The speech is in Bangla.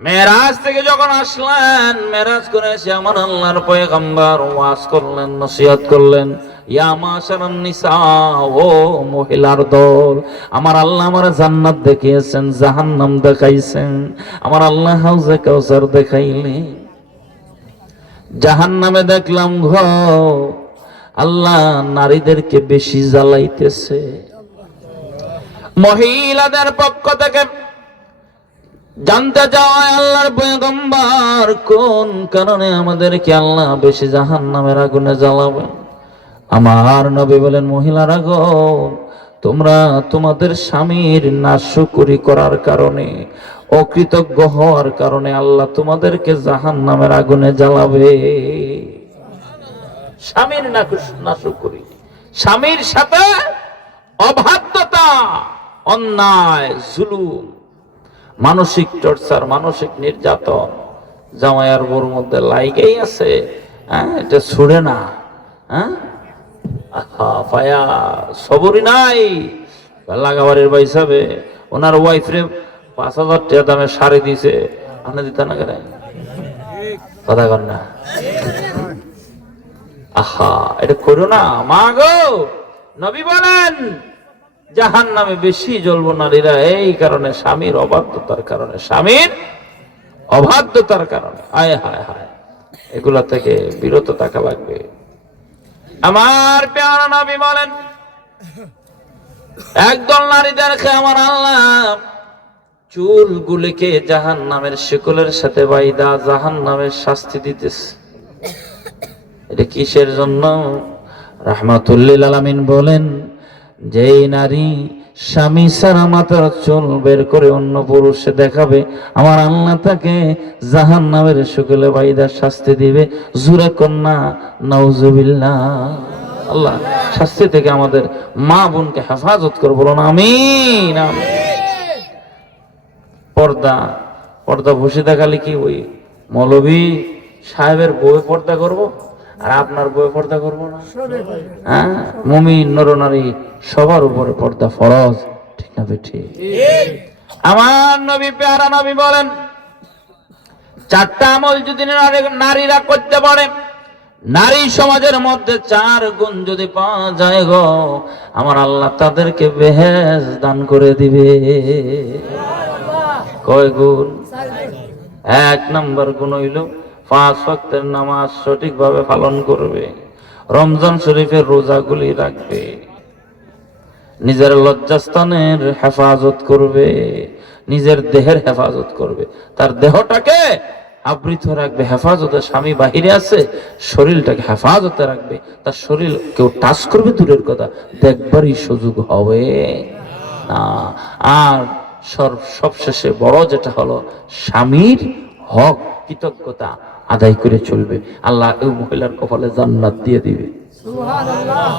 মেরাজ থেকে যখন আসলেন, মেরাজ করে এসে আমার আল্লাহর পয়গম্বর ওয়াজ করলেন, নসিহত করলেন, ইয়া মাশারান নিসা, ও মহিলার দল, আমার আল্লাহ আমার জান্নাত দেখিয়েছেন, জাহান্নাম দেখাইছেন, আমার আল্লাহ হাউজে কাউসার দেখাইলেন, জাহান্নামে দেখলাম আল্লাহ নারীদেরকে বেশি জ্বালাইতেছে। মহিলাদের পক্ষ থেকে জানতে চায় আল্লাহর পয়গম্বর কোন কারণে আমাদেরকে আল্লাহ বেশি জাহান্নামের আগুনে জ্বালাবেন। আমার নবী বলেন, মহিলারা গো, তোমরা তোমাদের স্বামীর নাশকরি করার কারণে, অকৃতজ্ঞ হওয়ার কারণে আল্লাহ তোমাদেরকে জাহান্নামের আগুনে জ্বালাবে। স্বামীর নাশকরি, স্বামীর সাথে অবাধ্যতা, অন্যায়, জুলুম, মানসিক টর্চার, মানসিক নির্যাতন জামাই আর বউর মধ্যে লাইগেই আছে। এটা ছুড়ে না, পায়া সবরই নাই। লাগাবাড়ির ভাই হিসাবে ওনার ওয়াইফরে 5,000 টাকা দামে শাড়ি দিছে, আপনি দিতে না কেন? কথা কর না, এটা করো না মা গো। নবী বলেন জাহান্নামে বেশি জ্বলবো নারীরা এই কারণে, স্বামীর অবাধ্যতার কারণে, স্বামীর অবাধ্যতার কারণে। আয় হায় হায়, এগুলা থেকে বিরত থাকা লাগবে। আমার প্যারা নবী বলেন, একদল নারীদেরকে আমার আল্লাহ চুলগুলিকে জাহান্নামের শিকলের সাথে বাইদা জাহান্নামের শাস্তি দিতেছে। এটা কিসের জন্য? রাহমাতুল্লিল আলামিন বলেন, যেই নারী স্বামী সারা মাথার চুল বের করে অন্য পুরুষে দেখাবে, আমার আল্লাহ তাকে জাহান্নামের শিকলে বাইদা শাস্তি দিবে। জুরে কন্যা নাউজুবিল্লাহ। আল্লাহ শাস্তি থেকে আমাদের মা বোনকে হেফাজত করবো, বলুন আমিন। পর্দা, পর্দা বসে দেখালে কি ওই মৌলভী সাহেবের বউয়ে পর্দা করবো আর আপনার বউয়ে পর্দা করবো না? মুমিন নরনারী সবার উপরে পর্দা ফরজ, ঠিক না বেঠি? আমার নবী প্যারা নবী বলেন, 4টা আমল যদি নারীরা করতে পারে, নারী সমাজের মধ্যে 4 গুণ যদি পাওয়া যায় গো, আমার আল্লাহ তাদেরকে বেহেশত দান করে দিবে। কয় গুণ? 1 নম্বর গুণ হইল 5 ওয়াক্তের নামাজ সঠিকভাবে পালন করবে, রমজান শরীফের রোজাগুলি রাখবে, নিজের লজ্জাস্থানের হেফাজত করবে, নিজের দেহের হেফাজত করবে, তার দেহটাকে আবৃত রাখবে হেফাজতে। স্বামী বাহিরে আছে, শরীরটাকে হেফাজতে রাখবে, তার শরীর কেউ টাচ করবে দূরের কথা, দেখবারই সুযোগ হবে না। আর সবশেষে বড় যেটা হলো, স্বামীর হক কৃতজ্ঞতা আদায় করে চলবে। আল্লাহ এই মহিলার কপালে জান্নাত দিয়ে দিবে। সুবহানাল্লাহ।